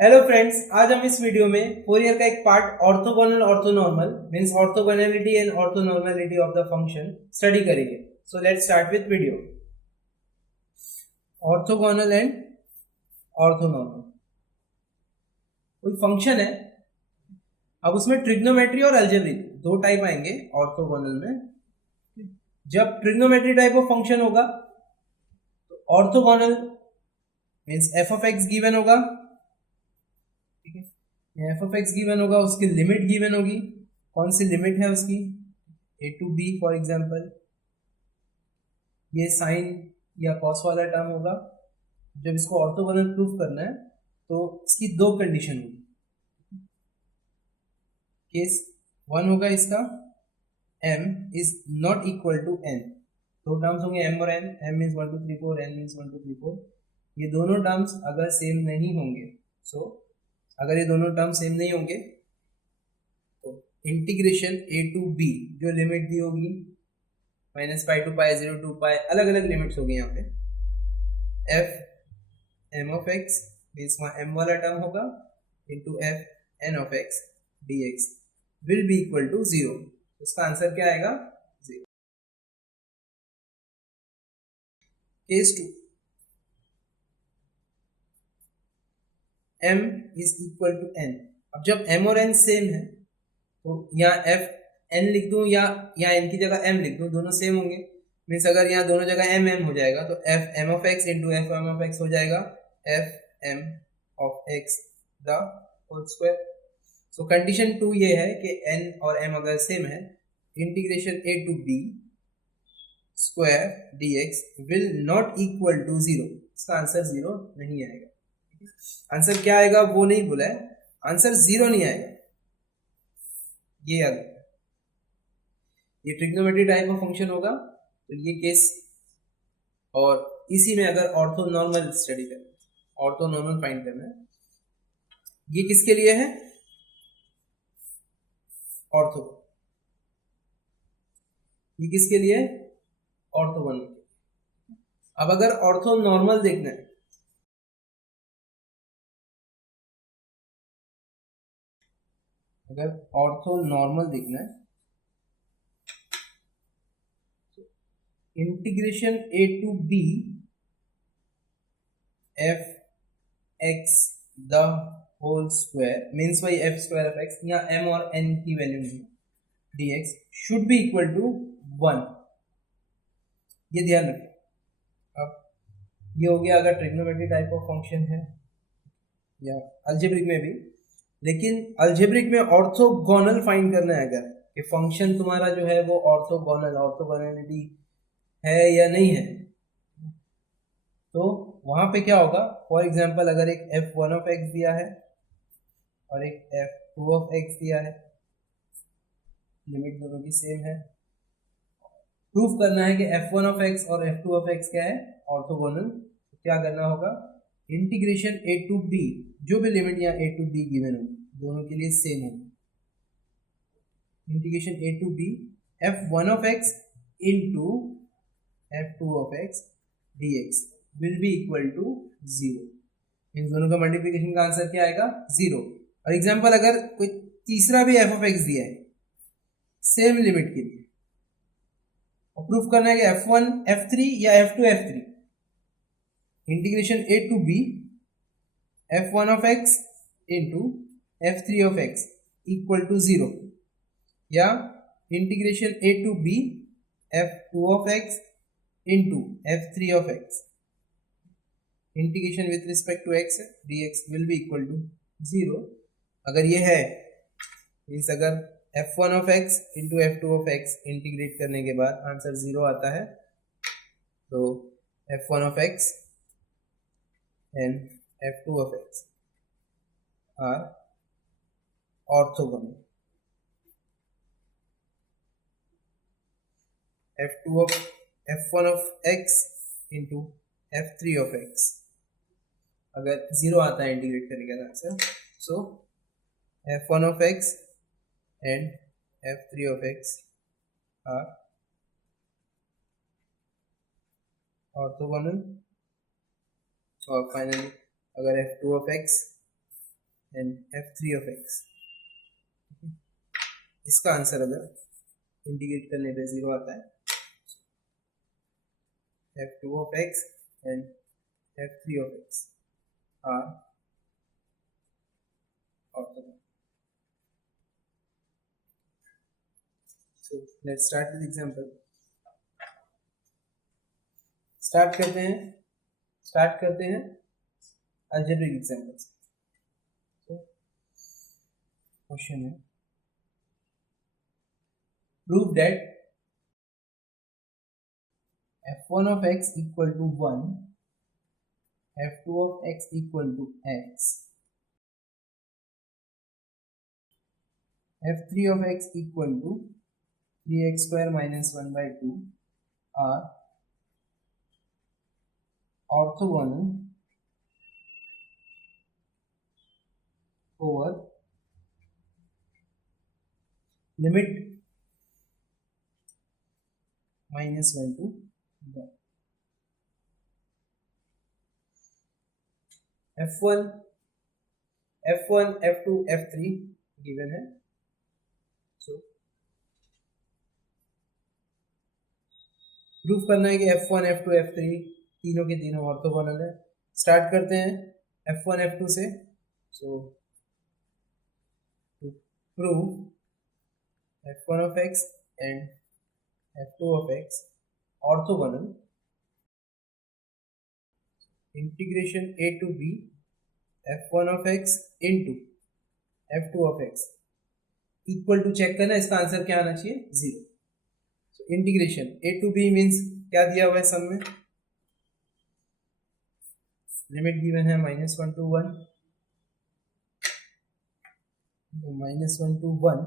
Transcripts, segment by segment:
Hello friends, आज हम इस वीडियो में फोरियर का एक part orthogonal orthonormal means orthogonality and orthonormality of the function study करेंगे। So let's start with video. Orthogonal and orthonormal कोई फंक्शन है। अब उसमें ट्रिग्नोमेट्री और अलजेब्रिक दो टाइप आएंगे ऑर्थोगोनल में। जब ट्रिग्नोमेट्री टाइप ऑफ फंक्शन होगा तो orthogonal means F of x given होगा, ठीक है। एफ ऑफ एक्स गिवन होगा, उसकी लिमिट गिवन होगी। कौन सी लिमिट है उसकी? ए टू बी फॉर एग्जाम्पल। ये साइन या कॉस वाला टर्म होगा। जब इसको ऑर्थोगोनल प्रूफ करना है तो इसकी दो कंडीशन होगी। केस वन होगा इसका, m is not equal to n। दो टर्म्स होंगे m और n, m means 1 2 3 4, n means 1 2 3 4। ये दोनों टर्म्स अगर सेम नहीं होंगे, अगर ये दोनों टर्म सेम नहीं होंगे तो इंटीग्रेशन ए टू बी जो लिमिट दी होगी -पाई टू पाई 0 टू पाई, अलग अलग लिमिट्स होगी यहाँ पे। F m of x means वहाँ एम वाला टर्म होगा into f n of x d x will be equal to 0। उसका आंसर क्या आएगा? 0। Case two, m is equal to n। अब जब m और n सेम है तो यहाँ f n लिख दूं या यहाँ n की जगह m लिख दूं, दोनों सेम होंगे। मीन्स अगर यहाँ दोनों जगह m m हो जाएगा तो f m of x into f m of x हो जाएगा f m of x the whole square. So condition two ये है कि n और m अगर सेम है, integration a to b square dx will not equal to 0। इसका answer 0 नहीं आएगा। आंसर क्या आएगा वो नहीं बोला है, आंसर 0 नहीं आएगा। ये याद, ये ट्रिग्नोमेट्री टाइप ऑफ फंक्शन होगा तो ये केस। और इसी में अगर ऑर्थोनॉर्मल स्टडी करना है, ऑर्थोनॉर्मल फाइंड करना है, ये किसके लिए है? ऑर्थो। ये किसके लिए? ऑर्थोगोनल। अब अगर ऑर्थोनॉर्मल देखना है, अगर ऑर्थोनॉर्मल देखना है, integration a to b f x the whole square means by f square of x, यहाँ m और n की वैल्यू नहीं, dx should be equal to 1। ये ध्यान रखें। अब ये हो गया अगर ट्रिग्नोमेट्री टाइप ऑफ फंक्शन है या अलजेब्रिक में भी। लेकिन अलजेब्रिक में ऑर्थोगोनल फाइंड करना है, अगर कि फंक्शन तुम्हारा जो है वो ऑर्थोगोनल, ऑर्थोगोनलिटी है या नहीं है, तो वहां पे क्या होगा? फॉर एग्जांपल अगर एक f1 ऑफ x दिया है और एक f2 ऑफ x दिया है, लिमिट दोनों की सेम है, प्रूफ करना है कि f1 ऑफ x और f2 ऑफ x क्या है? ऑर्थोगोनल। तो क्या करना होगा? इंटीग्रेशन a टू b, जो भी लिमिट यहाँ a टू b गिवन होगी दोनों के लिए सेम होगी। Integration a to b f1 of x into f2 of x dx will be equal to 0। इन दोनों का मल्टीप्लिकेशन का आंसर क्या आएगा? 0। और एग्जांपल अगर कोई तीसरा भी f ऑफ x दिया है सेम लिमिट के लिए, और प्रूफ करना है कि f1 f3 या f2 f3, integration a to b f1 of x into f3 of x equal to 0, या integration a to b f2 of x into f3 of x integration with respect to x dx will be equal to 0। अगर ये है means अगर f1 of x into f2 of x integrate करने के बाद answer 0 आता है, तो f1 of x and f2 of x are orthogonal. f1 of x into f3 of x अगर 0 आता है इंटीग्रेट करने का answer, so f1 of x and f3 of x are orthogonal. और फाइनली अगर f2 of x and f3 of x। इसका answer अगर integrate करने पे 0 आता है, f2 of x and f3 of x are orthogonal. So let's start with example. Start करते हैं अलजेब्रिक एग्जांपल से। तो क्वेश्चन है, prove that f1 of x equal to 1, f2 of x equal to x, f3 of x equal to 3x square minus 1 by 2 are orthogonal over limit -1 to 1. f1, f2, f3 given है। so proof करना है कि f1, f2, f3 तीनों के तीनों orthogonal है। Start करते हैं f1, f2 से। So to prove f1 of x and f2 of x orthogonal, integration a to b f1 of x into f2 of x equal to check करना, इसका answer क्या आना चाहिए? 0। so integration a to b means क्या दिया हुआ है सम में? लिमिट गिवन है -1 to 1, -1 to 1।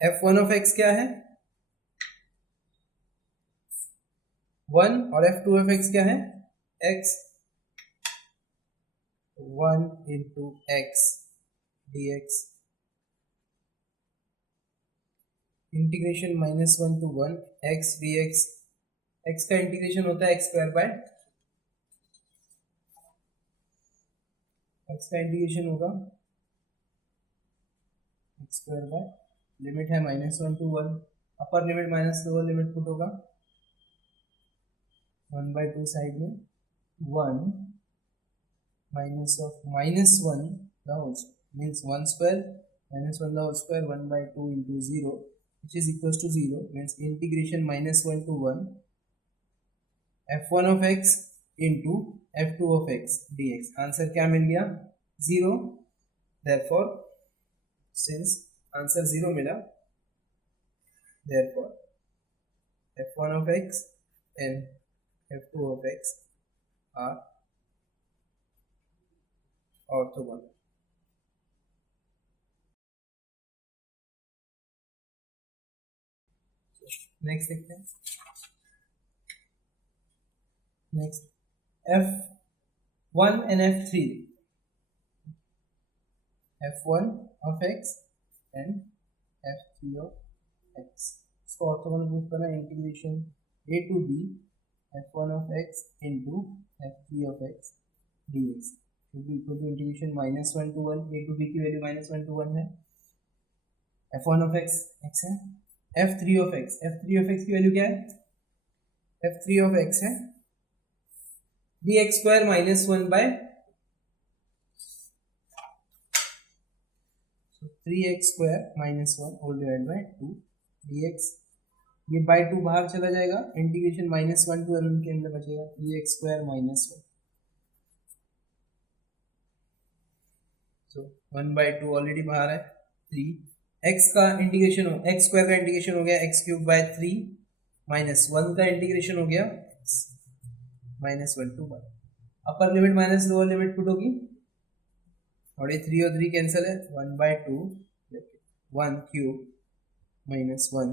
f1 of x क्या है? 1 और f2 of x क्या है? x। 1 into x dx, integration -1 to 1 x dx, x का इंटीग्रेशन होता है x स्क्वायर बाय, x का इंटीग्रेशन होगा x स्क्वायर बाय, लिमिट है -1 to 1, upper limit minus lower limit put होगा 1 by 2 साइड में, 1 minus of -1 the whole square means 1 square minus 1 the whole square 1 by 2 into 0 which is equals to 0 means integration -1 to 1 f1 of x into f2 of x dx। Answer क्या मिल गया? 0। therefore since answer 0 मिला, therefore f1 of x and f2 of x are orthogonal। Next देखते हैं। Next f1 and f3, f1 of x and f3 of x, इसको orthogonal proof करना है। Integration a to b f1 of x into f3 of x dx equal to integration -1 to 1, a to b की वैल्यू -1 to 1 है, f1 of x x है, f3 of x की value क्या है? f3 of x है dx square -1 by 3x square -1 whole divide by 2 dx, ये by 2 बाहर चला जाएगा, इंटीग्रेशन -1 to 1 के अंदर बचेगा 3x square -1, so 1 by 2 already बाहर है, 3 x का इंटीग्रेशन हो, x स्क्वायर का इंटीग्रेशन हो गया x क्यूब बाय 3 -1 का इंटीग्रेशन हो गया -1 to 1, upper limit minus lower limit put होगी और ये 3 और 3 कैंसिल है, 1 by 2 1 cube -1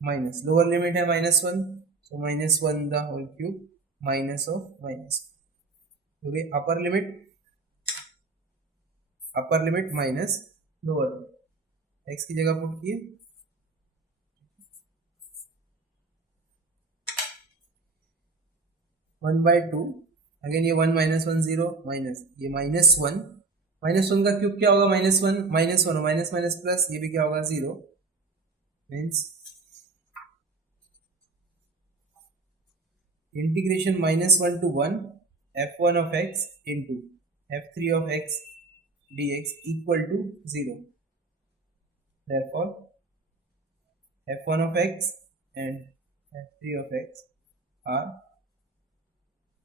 minus lower limit है -1, so -1 the whole cube minus of minus, क्योंकि upper limit minus lower limit, x की जगह पुट किए, वन बाय 2 अगेन ये 1 -1 0 माइनस ये -1 -1 का क्यूब क्या होगा, -1 -1 माइनस माइनस प्लस, ये भी क्या होगा 0, means integration -1 to 1 f1 of x into f3 of x dx equal to 0. Therefore f1 of x and f3 of x are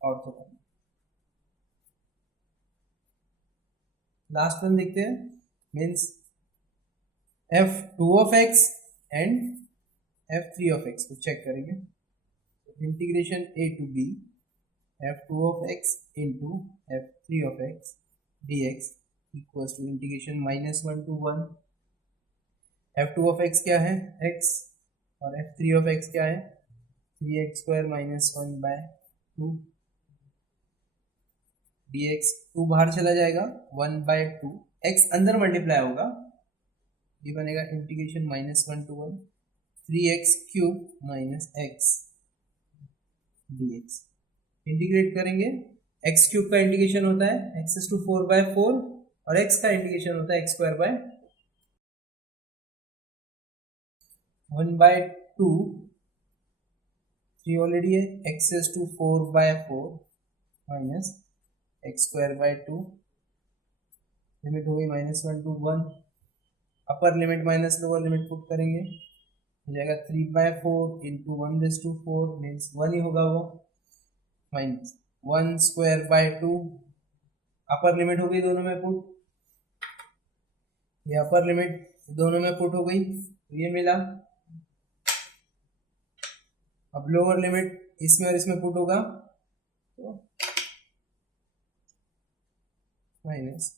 orthogonal. Last one देखते हैं, means f2 of x and f3 of x को check करेंगे. Integration a to b f2 of x into f3 of x dx equals to integration -1 to 1. f2 of x क्या है, x, और f3 of x क्या है, 3x square minus 1 by 2 dx. 2 बाहर चला जाएगा, 1 by 2, x अंदर मल्टीप्लाई होगा, ये बनेगा integration -1 to 1 3x cube minus x dx. Integrate करेंगे, x क्यूब का इंटीग्रेशन होता है x is to 4 by 4 और x का इंटीग्रेशन होता है x square by 1 by 2, 3 already है, x is to 4 by 4 minus x square by 2, limit हो गई -1 to 1, upper limit minus lower limit put करेंगे, हो जाएगा 3 by 4 into 1 raised to 4 means 1 ही होगा वो, minus 1 square by 2, upper limit हो गई दोनों में पुट, ये अपर लिमिट दोनों में पुट हो गई, तो ये मिला. अब लोअर लिमिट इसमें और इसमें पुट होगा, तो minus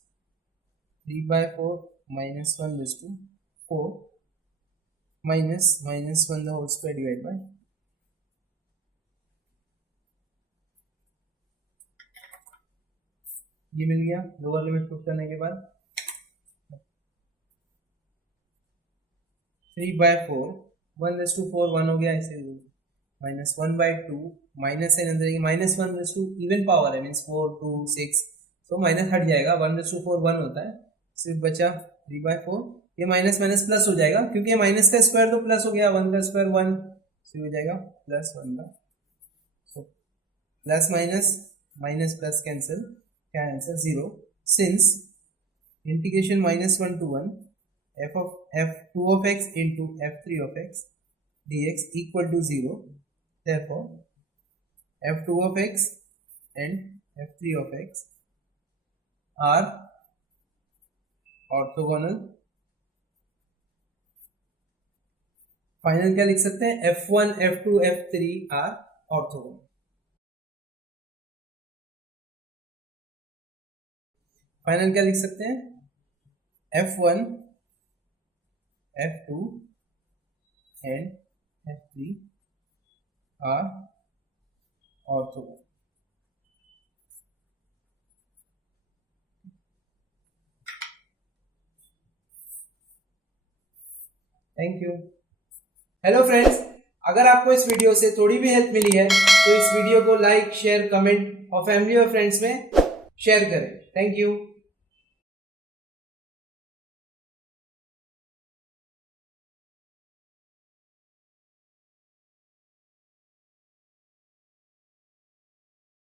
3 by 4 minus 1 raised to 4 minus -1 the whole square divided by ये मिल गया लोअर लिमिट पुट करने के बाद. 3 by 4 1 raised to 4 1 हो गया, ऐसे -1 by 2 माइनस से अंदर -1 raised to इवन पावर है, मीन्स 4 2 6, तो माइनस हट जाएगा, 1 raised to 4 1 होता है, सिर्फ बचा 3 by 4, ये माइनस माइनस प्लस हो जाएगा क्योंकि ये माइनस का स्क्वायर तो प्लस हो गया, 1 का स्क्वायर 1, तो हो जाएगा +1 by, so plus minus minus plus cancel, क्या answer 0, since integration -1 to 1 f2 of x into f3 of x dx equal to 0, therefore f2 of x and f3 of x are orthogonal. Final क्या लिख सकते हैं, f1 f2 f3 are orthogonal. Final क्या लिख सकते हैं, f1 f2 and f3 are orthogonal. Thank you. Hello friends, अगर आपको इस वीडियो से थोड़ी भी हेल्प मिली है तो इस वीडियो को लाइक शेयर कमेंट और फैमिली और फ्रेंड्स में शेयर करें. Thank you.